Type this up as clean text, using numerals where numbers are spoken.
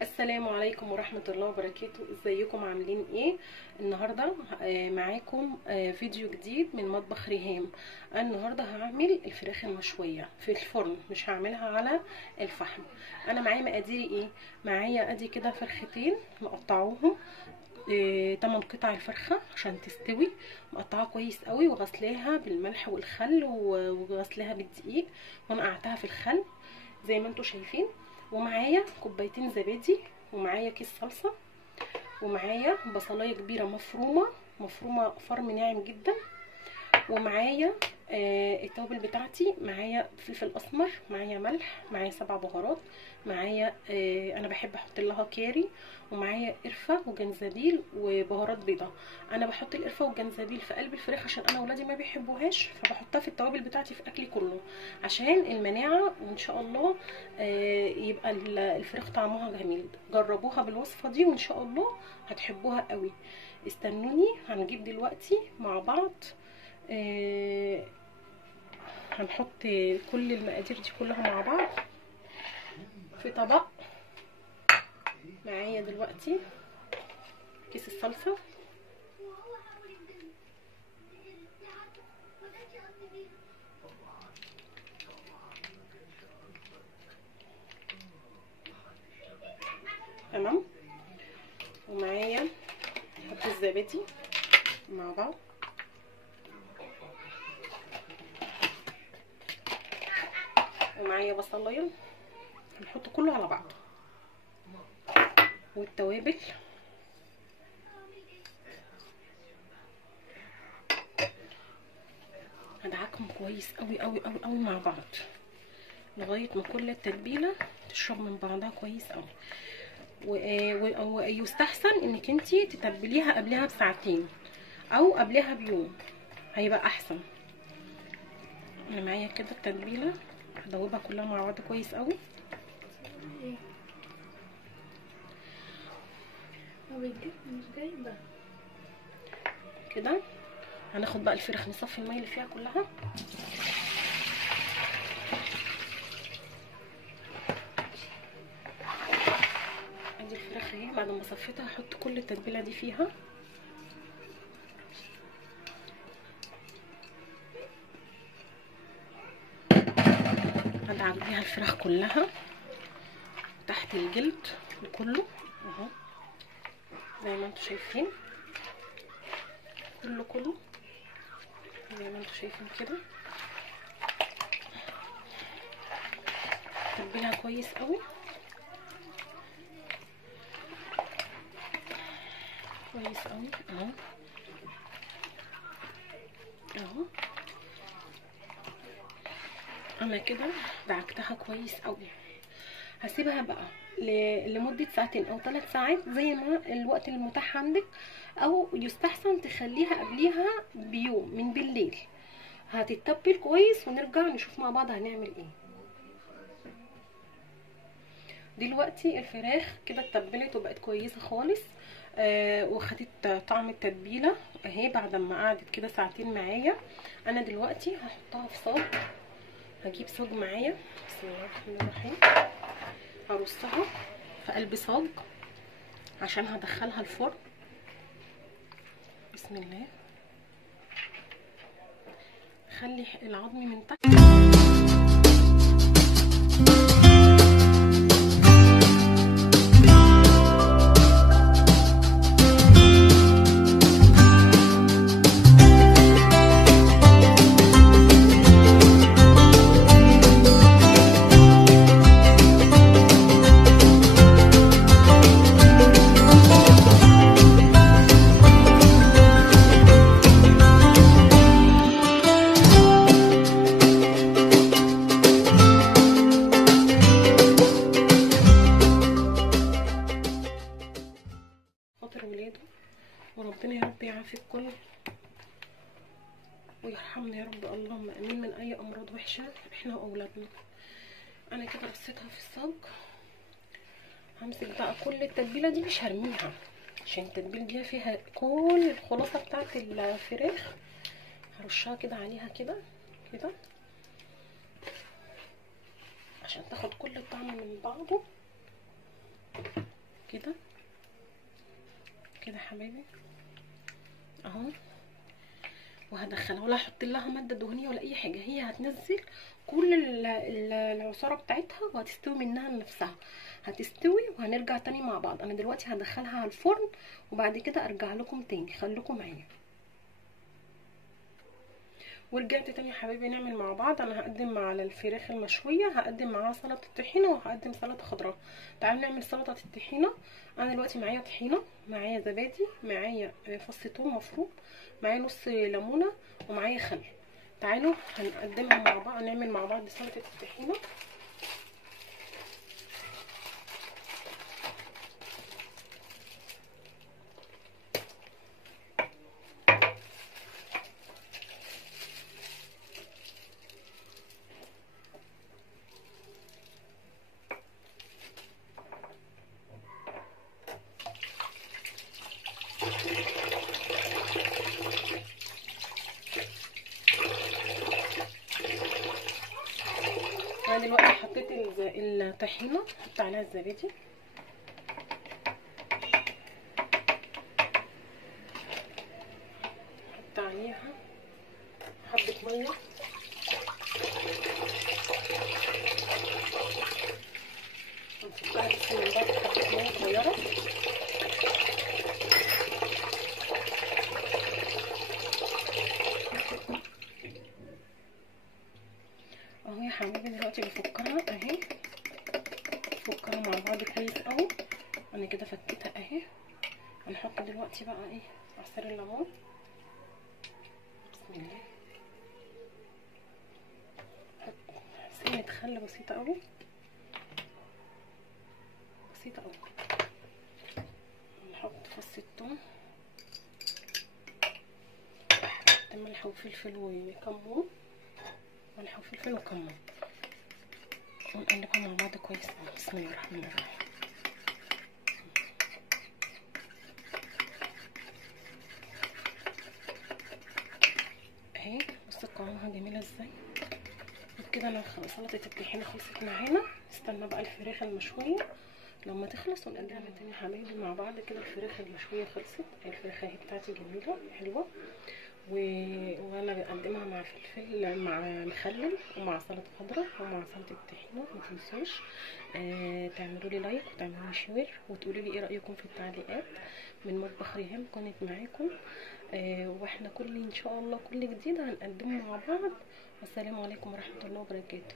السلام عليكم ورحمة الله وبركاته. ازيكم عاملين ايه؟ النهاردة معاكم فيديو جديد من مطبخ ريهام. انا النهاردة هعمل الفراخ المشوية في الفرن، مش هعملها على الفحم. انا معايا مقاديري ايه؟ معايا ادي كده فرختين مقطعوهم 8 قطع الفرخة عشان تستوي، مقطعها كويس قوي وغسلاها بالملح والخل وغسلاها بالدقيق ونقعتها في الخل زي ما انتم شايفين. ومعايا كوبايتين زبادي، ومعايا كيس صلصه، ومعايا بصلايه كبيره مفرومه فرم ناعم جدا، ومعايا التوابل بتاعتي. معايا فلفل اسمر، معايا ملح، معايا 7 بهارات، معايا انا بحب احط لها كاري، ومعايا قرفه وجنزبيل وبهارات بيضه. انا بحط القرفه والجنزبيل في قلب الفراخ عشان انا ولادي ما بيحبوهاش، فبحطها في التوابل بتاعتي في اكلي كله عشان المناعه، وان شاء الله يبقى الفراخ طعمها جميل. جربوها بالوصفه دي وان شاء الله هتحبوها قوي. استنوني، هنجيب دلوقتي مع بعض هنحط كل المقادير دي كلها مع بعض في طبق. معايا دلوقتي كيس الصلصه، تمام، ومعايا هحط الزبادي مع بعض، ومعايا بصلايه، هنحط كله على بعضه، والتوابل هدعكهم كويس قوي قوي قوي قوي مع بعض لغايه ما كل التتبيله تشرب من بعضها كويس قوي. ويستحسن انك انتي تتبليها قبلها بساعتين او قبلها بيوم، هيبقى احسن. انا معايا كده التتبيله هدوبها كلها مع بعض كويس قوي كده. هناخد بقى الفراخ نصفي الميه اللي فيها كلها. ادي الفراخ اهي، بعد ما صفيتها هحط كل التتبيله دي فيها. هدعك بيها الفراخ كلها تحت الجلد كله اهو، زي ما انتم شايفين، كله زي ما انتم شايفين كده. تتبلها كويس قوي كويس قوي اهو اهو. انا كده دعكتها كويس قوي. هسيبها بقى لمده ساعتين او 3 ساعات زي ما الوقت المتاح عندك، او يستحسن تخليها قبليها بيوم من بالليل. هتتبل كويس ونرجع نشوف مع بعض هنعمل ايه. دلوقتي الفراخ كده اتبلت وبقت كويسه خالص، وخدت طعم التتبيله اهي بعد ما قعدت كده ساعتين معايا. انا دلوقتي هحطها في صاج. هجيب صاج معايا، بسم الله الرحمن الرحيم، هرصها في قلب صاج عشان هدخلها الفرن. بسم الله. خلي العظم من تحت. ولاده، وربنا يا رب يعافي الكل ويرحمنا يا رب، اللهم امين، من اي امراض وحشه احنا واولادنا. انا كده رصيتها في الصاج. همسك بقى كل التتبيله دي، مش هرميها عشان التتبيله دي فيها كل الخلاصه بتاعت الفراخ. هرشها كده عليها كده عشان تاخد كل الطعم من بعضه. كده كده يا حبايبي اهو. وهدخلها ولا هحط لها ماده دهنيه ولا اي حاجه، هي هتنزل كل العصاره بتاعتها وهتستوي منها لنفسها، هتستوي وهنرجع تاني مع بعض. انا دلوقتي هدخلها على الفرن وبعد كده ارجع لكم تاني، خليكم معايا. ورجعت تاني يا حبايبي نعمل مع بعض. انا هقدم على الفراخ المشويه هقدم معاها سلطه طحينه وهقدم سلطه خضراء. تعالوا نعمل سلطه الطحينه. انا دلوقتي معايا طحينه، معايا زبادي، معايا فص ثوم مفروم، معايا نص ليمونه، ومعايا خل. تعالوا هنقدمها مع بعض، نعمل مع بعض سلطه الطحينه. انا دلوقتي حطيت الطحينه، حط عليها الزبادي، حط عليها حبه ميه، ونسيبها بس من بعد حبه ميه صغيره. اهو يا حبايبي دلوقتي بفكرها اهي، بفكرها مع بعض كويس قوي. انا كده فكيتها اهي. هنحط دلوقتي بقى ايه عصير الليمون. بسم الله. نحط سنه خل بسيطه قوي، بسيطه قوي. نحط فص الثوم، ملح وفلفل وكمون، ملح وفلفل وكمون، ونقلبها مع بعض كويس قوي. بسم الله الرحمن الرحيم. اهي بصوا قوامها جميله ازاي. وبكده انا سلطه الطحينه خلصت معانا. استنى بقى الفراخ المشويه لما تخلص ونقدمها تاني يا حبايبي مع بعض. كده الفراخ المشويه خلصت. الفراخ اهي بتاعتي جميله حلوه، وانا بقدمها مع فلفل مع مخلل ومع سلطه خضراء ومع سلطه الطحينه. ما تنسوش تعملوا لي لايك وتعملوا لي شير وتقولوا لي ايه رايكم في التعليقات. من مطبخ ريهام كنت معاكم، واحنا ان شاء الله كل جديد هنقدمه مع بعض. والسلام عليكم ورحمه الله وبركاته.